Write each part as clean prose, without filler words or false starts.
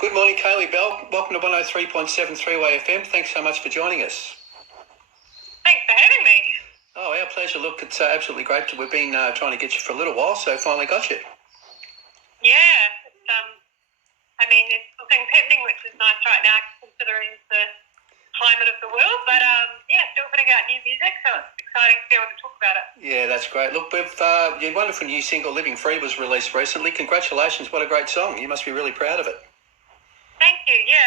Good morning, Kaylee Bell. Welcome to 103.7 3WAY-FM. Thanks so much for joining us. Thanks for having me. Oh, our pleasure. Look, it's absolutely great. We've been trying to get you for a little while, so finally got you. Yeah, there's some things happening, which is nice right now, considering the climate of the world. But still putting out new music, so it's exciting to be able to talk about it. Yeah, that's great. Look, your wonderful new single, Living Free, was released recently. Congratulations. What a great song. You must be really proud of it. Thank you. Yeah,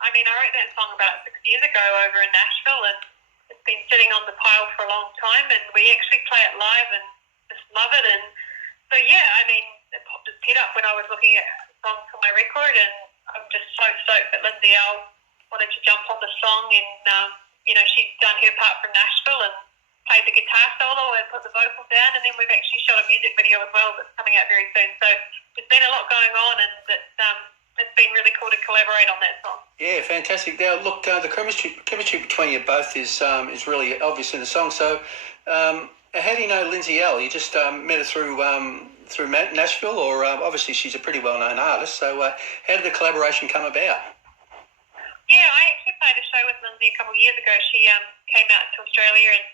I wrote that song about 6 years ago over in Nashville, and it's been sitting on the pile for a long time, and we actually play it live and just love it. And so, it popped its head up when I was looking at songs for my record, and I'm just so stoked that Lindsay L wanted to jump on the song, and she's done her part from Nashville and played the guitar solo and put the vocal down, and then we've actually shot a music video as well that's coming out very soon. So there's been a lot going on, and it's been really cool to collaborate on that song. Yeah, fantastic. Now, look, the chemistry between you both is really obvious in the song. So, how do you know Lindsay L? You just met her through Nashville, or obviously she's a pretty well-known artist. So, how did the collaboration come about? Yeah, I actually played a show with Lindsay a couple of years ago. She came out to Australia, and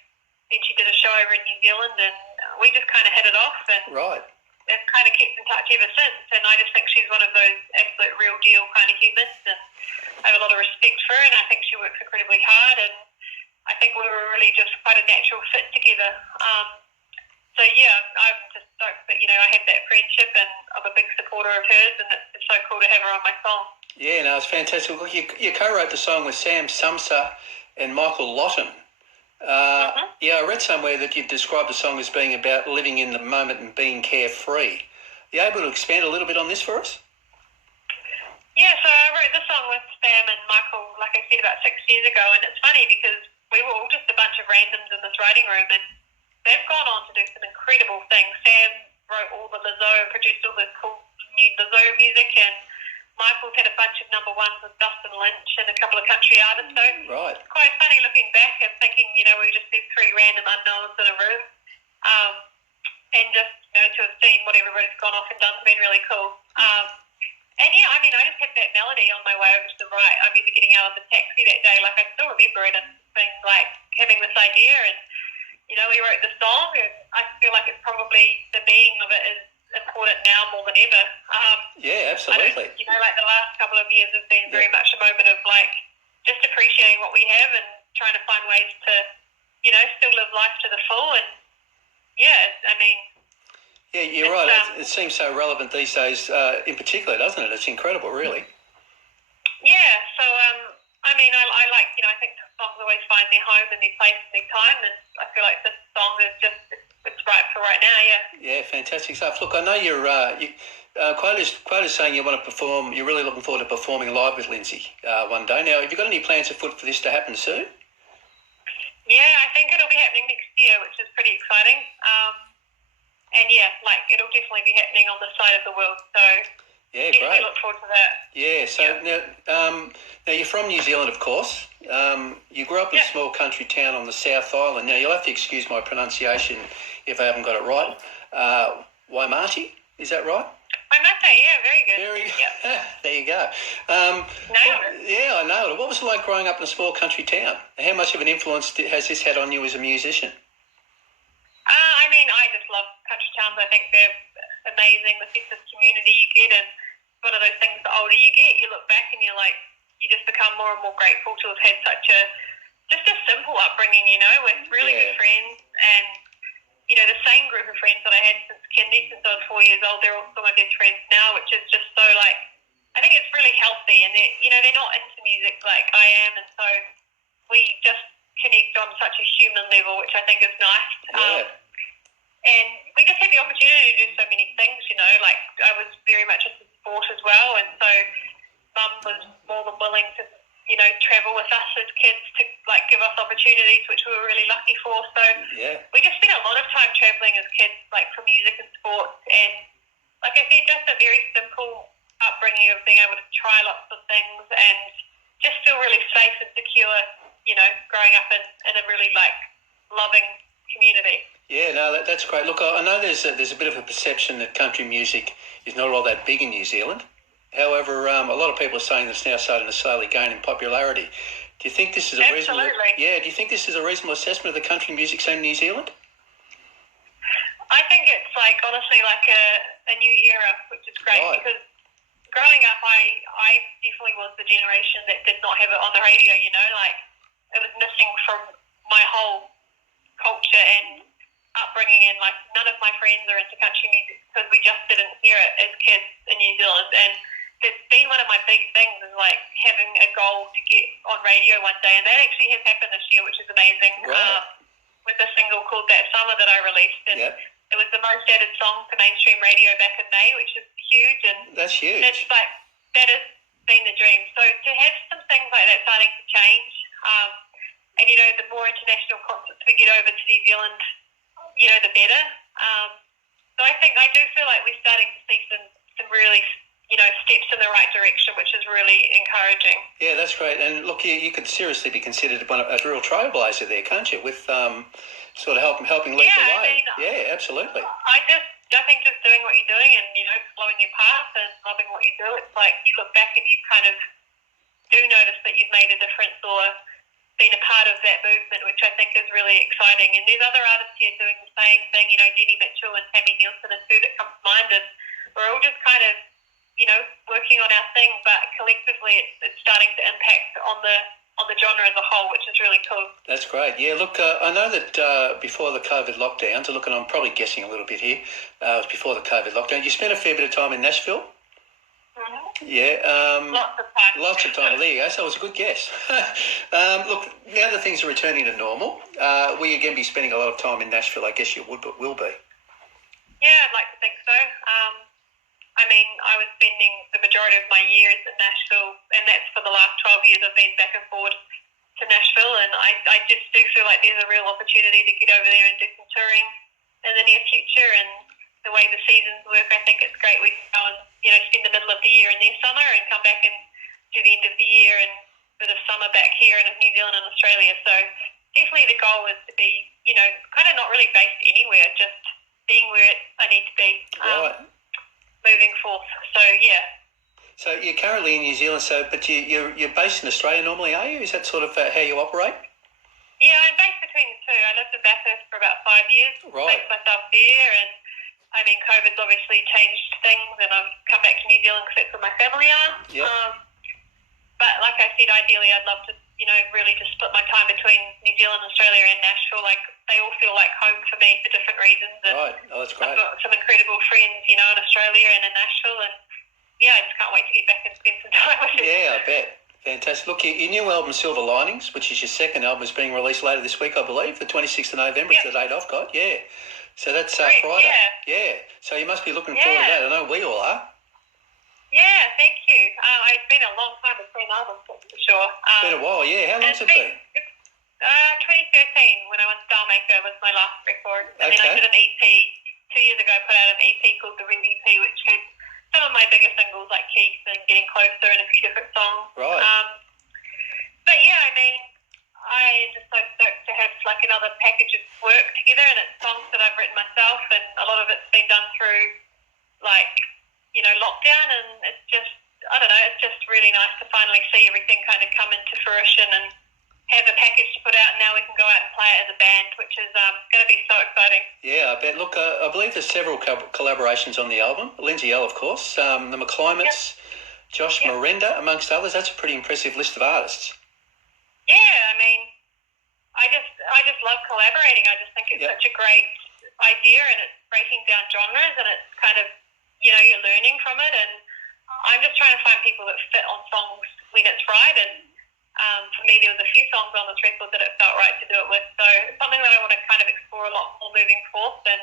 then she did a show over in New Zealand, and we just kind of hit it off. And right. I've kind of kept in touch ever since, and I just think she's one of those absolute real deal kind of humans, and I have a lot of respect for her, and I think she works incredibly hard, and I think we were really just quite a natural fit together. I'm just stoked that, I have that friendship, and I'm a big supporter of hers, and it's so cool to have her on my song. Yeah, no, it's fantastic. Look, you co-wrote the song with Sam Sumser and Michael Lawton. Yeah, I read somewhere that you described the song as being about living in the moment and being carefree. Are you able to expand a little bit on this for us? Yeah, so I wrote the song with Sam and Michael, like I said, about 6 years ago, and it's funny because we were all just a bunch of randoms in this writing room, and they've gone on to do some incredible things. Sam wrote all the Lizzo and produced all the cool new Lizzo music, and Michael's had a bunch of number ones with Dustin Lynch and a couple of country artists. So right. It's quite funny looking back and thinking, we were just these three random unknowns in a room. And just, to have seen what everybody's gone off and done has been really cool. I just had that melody on my way over to the right. I remember getting out of the taxi that day, like I still remember it, and being like having this idea, and, we wrote the song, and I feel like it's probably the meaning of it is important now more than ever. Yeah, absolutely. The last couple of years have been very much a moment of just appreciating what we have and trying to find ways to, still live life to the full. And yeah, you're right. It seems so relevant these days, in particular, doesn't it? It's incredible, really. Yeah. So I like, I think songs always find their home and their place and their time, and I feel like this song is just it's right for right now. Yeah. Yeah, fantastic stuff. Look, I know you're quite as saying you want to perform. You're really looking forward to performing live with Lindsay one day. Now, have you got any plans afoot for this to happen soon? Yeah, I think it'll be happening next year, which is pretty exciting. It'll definitely be happening on this side of the world. So yeah, definitely great. Look forward to that. Yeah. So now you're from New Zealand, of course. You grew up in a small country town on the South Island. Now you'll have to excuse my pronunciation if I haven't got it right. Waimate, is that right? Waimate, yeah, very good. Yep. There you go. Nailed it. Yeah, I nailed it. What was it like growing up in a small country town? How much of an influence has this had on you as a musician? I just love country towns. I think they're amazing. The sense of community you get, and one of those things, the older you get, you look back and you're like, you just become more and more grateful to have had such a simple upbringing, with really good friends, and the same group of friends that I had since kindy, since I was 4 years old. They're also my best friends now, which is just so I think it's really healthy, and they're not into music like I am, and so we just connect on such a human level, which I think is nice. Yeah. And we just had the opportunity to do so many things, I was very much into sport as well, and so Mum was more than willing to, travel with us as kids to give us opportunities, which we were really lucky for. So we just spent a lot of time travelling as kids, for music and sports, and like I said, just a very simple upbringing of being able to try lots of things and just feel really safe and secure, growing up in a really loving community. Yeah, no, that's great. Look, I know there's a bit of a perception that country music is not all that big in New Zealand. However, a lot of people are saying it's now starting to slowly gain in popularity. Do you think this is a reasonable? Absolutely. Yeah. Do you think this is a reasonable assessment of the country music scene in New Zealand? I think it's honestly like a new era, which is great because growing up, I definitely was the generation that did not have it on the radio. It was missing from my whole culture and upbringing, and none of my friends are into country music because we just didn't hear it as kids in New Zealand. And it's been one of my big things is having a goal to get on radio one day, and that actually has happened this year, which is amazing. Right. With a single called That Summer that I released, and it was the most added song to mainstream radio back in May, which is huge. And that's huge. It's that has been the dream. So to have some things like that starting to change, and the more international concerts we get over to New Zealand, the better. So I do feel like we're starting to see some really steps in the right direction, which is really encouraging. Yeah, that's great. And look, you could seriously be considered a real trailblazer there, can't you? With sort of helping lead the way. Yeah, absolutely. I think just doing what you're doing and following your path and loving what you do, it's like you look back and you kind of do notice that you've made a difference or been a part of that movement, which I think is really exciting. And there's other artists here doing the same thing. Jenny Mitchell and Tammy Nielsen are two that come to mind, and we're all just kind of working on our thing, but collectively it's starting to impact on the genre as a whole, which is really cool. That's great. Yeah, look, I know that before the COVID lockdowns, and I'm probably guessing a little bit here, it was before the COVID lockdown, you spent a fair bit of time in Nashville. Mm-hmm. Yeah. Lots of time. Lots of time. Well, there you go. So it was a good guess. Look, now that things are returning to normal, will you again be spending a lot of time in Nashville? I guess you will be. Yeah, I'd like to think so. I was spending the majority of my years in Nashville, and that's for the last 12 years I've been back and forward to Nashville, and I just do feel like there's a real opportunity to get over there and do some touring in the near future. And the way the seasons work, I think it's great. We can go and spend the middle of the year in their summer and come back and do the end of the year and bit of summer back here in New Zealand and Australia. So definitely the goal is to be kind of not really based anywhere, just being where I need to be. Right. Moving forth. So yeah. So you're currently in New Zealand, but you're based in Australia normally, are you? Is that sort of how you operate? Yeah, I'm based between the two. I lived in Bathurst for about 5 years. Right. Based myself there, and COVID's obviously changed things, and I've come back to New Zealand because that's where my family are. Yep. But like I said, ideally I'd love to, really just split my time between New Zealand, Australia and Nashville. They all feel like home for me for different reasons. And right. Oh, that's great. I've got some incredible friends, in Australia and in Nashville, and yeah, I just can't wait to get back and spend some time with them. Yeah, I bet. Fantastic. Look, your new album, Silver Linings, which is your second album, is being released later this week, I believe, the 26th of November. It's the date I've got. Yeah. So that's Friday. Yeah. So you must be looking forward to that. I know we all are. Yeah, thank you. It's been a long time between albums, that's for sure. It's been a while, yeah. How long's it been? 2013, when I won Starmaker, was my last record. And then I did an EP 2 years ago. I put out an EP called The Red EP, which had some of my bigger singles like Keith and Getting Closer and a few different songs. Right. But yeah, I'm just so stoked to have another package of work together, and it's songs that I've written myself, and a lot of it's been done through lockdown, and it's just, I don't know, it's just really nice to finally see everything kind of come into fruition and have a package to put out, and now we can go out and play it as a band, which is going to be so exciting. Yeah, I bet. Look, I believe there's several collaborations on the album. Lindsay Ell, of course, the McClimates, Josh Miranda, amongst others. That's a pretty impressive list of artists. Yeah, I just love collaborating. I just think it's such a great idea, and it's breaking down genres, and it's kind of, you're learning from it, and I'm just trying to find people that fit on songs when it's right, and for me there was a few songs on this record that it felt right to do it with, so it's something that I want to kind of explore a lot more moving forth, and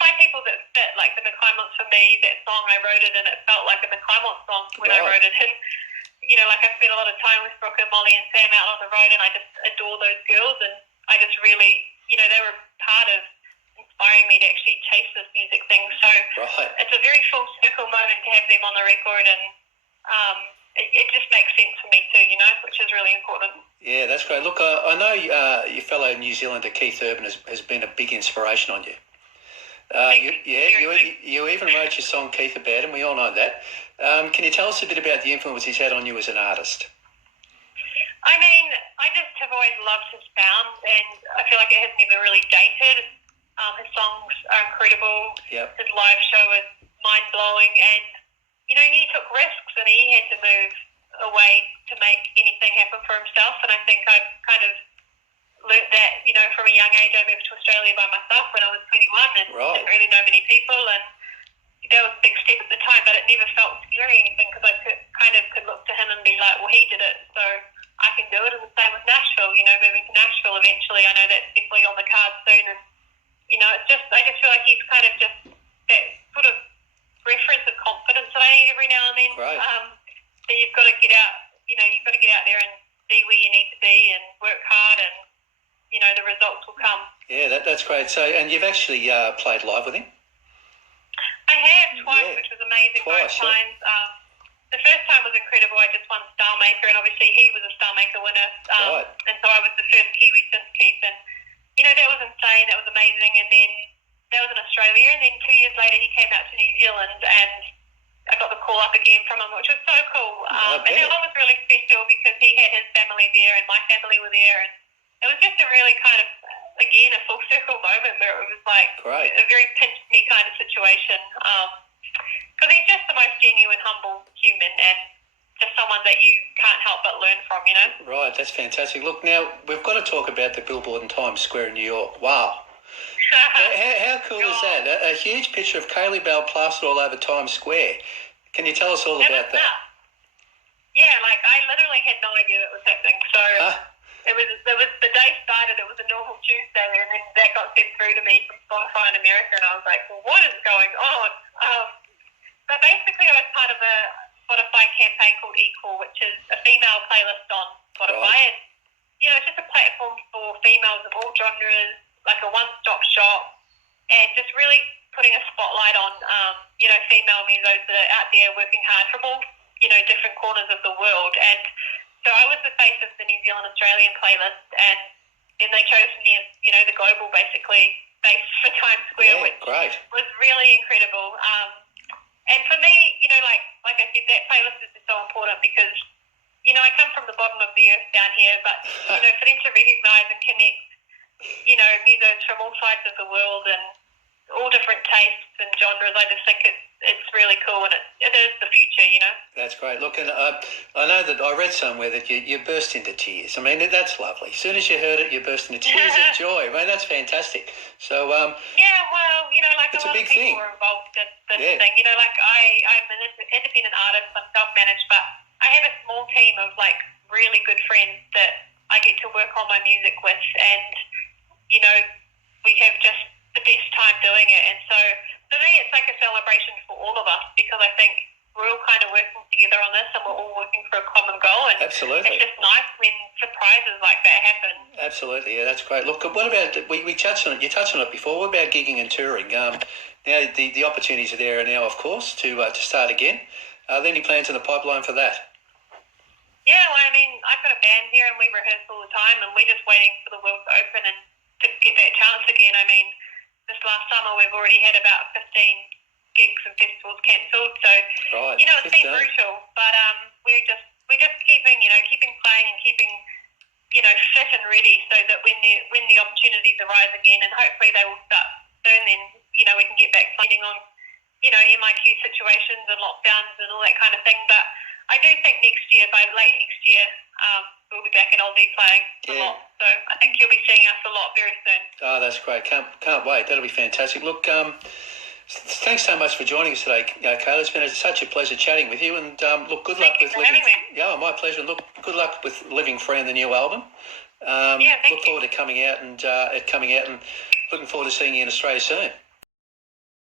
find people that fit, like the McClimates. For me, that song, I wrote it and it felt like a McClimate song when I wrote it, and I spent a lot of time with Brooke and Molly and Sam out on the road, and I just adore those girls, and I just really, they were part of inspiring me to actually chase this music thing. So it's a very full circle moment to have them on the record, and it just makes sense for me too, which is really important. Yeah, that's great. Look, I know your fellow New Zealander Keith Urban has been a big inspiration on you. You even wrote your song Keith about him. We all know that. Can you tell us a bit about the influence he's had on you as an artist? I mean, I just have always loved his sound, and I feel like it has never really dated. His songs are incredible. Yep. His live show is mind-blowing, and, you know, he took risks and he had to move away to make anything happen for himself, and I think I've kind of learnt that, you know, from a young age. I moved to Australia by myself when I was 21 and didn't really know many people, and that was a big step at the time, but it never felt scary or anything because I could look to him and be like, well, he did it, so I can do it. And the same with Nashville, you know, moving to Nashville eventually. I know that's definitely on the cards soon, and, you know, I just feel like he's kind of just that sort of reference of confidence that I need every now and then. Right. That you've got to get out, you know, you've got to get out there and be where you need to be and work hard, and, you know, the results will come. Yeah, that's great. So, and you've actually played live with him? I have twice, which was amazing. Both times. The first time was incredible. I just won Star Maker, and obviously he was a Star Maker winner. And so I was the first Kiwi since Keith, and, you know, that was insane. That was amazing. And then that was in Australia, and then 2 years later he came out to New Zealand, and I got the call up again from him, which was so cool. And that one was really special because he had his family there, and my family were there, and it was just a really kind of, again, a full circle moment where it was like a very pinch me kind of situation. Because he's just the most genuine, humble human, and just someone that you can't help but learn from, you know? Right, that's fantastic. Look, now, we've got to talk about the billboard in Times Square in New York. Wow. How cool is that? A huge picture of Kaylee Bell plastered all over Times Square. Can you tell us all about that? Yeah, like, I literally had no idea that was happening. So it was the day started, it was a normal Tuesday, and then that got sent through to me from Spotify in America, and I was like, well, what is going on? But basically I was part of a Spotify campaign called Equal, which is a female playlist on Spotify. And, you know, it's just a platform for females of all genres, like a one-stop shop, and just really putting a spotlight on, you know, female musos that are out there working hard from all, you know, different corners of the world. And so I was the face of the New Zealand Australian playlist, and then they chose me as, you know, the global, basically, face for Times Square, which was really incredible. And for me, you know, like I said, that playlist is just so important because, you know, I come from the bottom of the earth down here, but, you know, for them to recognise and connect, you know, musos from all sides of the world and all different tastes and genres, I just think it's really cool, and it is the future, you know. That's great. Look, and I know that I read somewhere that you burst into tears. I mean, that's lovely. As soon as you heard it, you burst into tears of joy. I mean, that's fantastic. So yeah, well, you know, like it's a lot of people were involved in this thing. You know, like I'm an independent artist, I'm self-managed, but I have a small team of, like, really good friends that I get to work on my music with, and, you know, we have just the best time doing it. And so for me, it's like a celebration for all of us, because I think we're all kind of working together on this, and we're all working for a common goal. And absolutely, it's just nice when surprises like that happen. Absolutely, yeah, that's great. Look, what about, we touched on it, you touched on it before, what about gigging and touring? Now the opportunities are there now, of course, to start again. Are there any plans in the pipeline for that? Yeah, well, I mean, I've got a band here, and we rehearse all the time, and we're just waiting for the world to open and to get that chance again. I mean, this last summer we've already had about 15 gigs and festivals cancelled, so you know, it's been brutal. But we're just keeping playing and keeping, you know, fit and ready, so that when the opportunities arise again, and hopefully they will start soon, then, you know, we can get back playing on, you know, MIQ situations and lockdowns and all that kind of thing. But I do think next year, by late next year, we'll be back in Aussie playing a lot. So I think you'll be seeing us a lot very soon. Oh, that's great. Can't wait. That'll be fantastic. Look, thanks so much for joining us today, Kayla. It's been such a pleasure chatting with you. And look, good luck with living. Yeah, my pleasure. Look, good luck with Living Free in the new album. Look forward to coming out and looking forward to seeing you in Australia soon.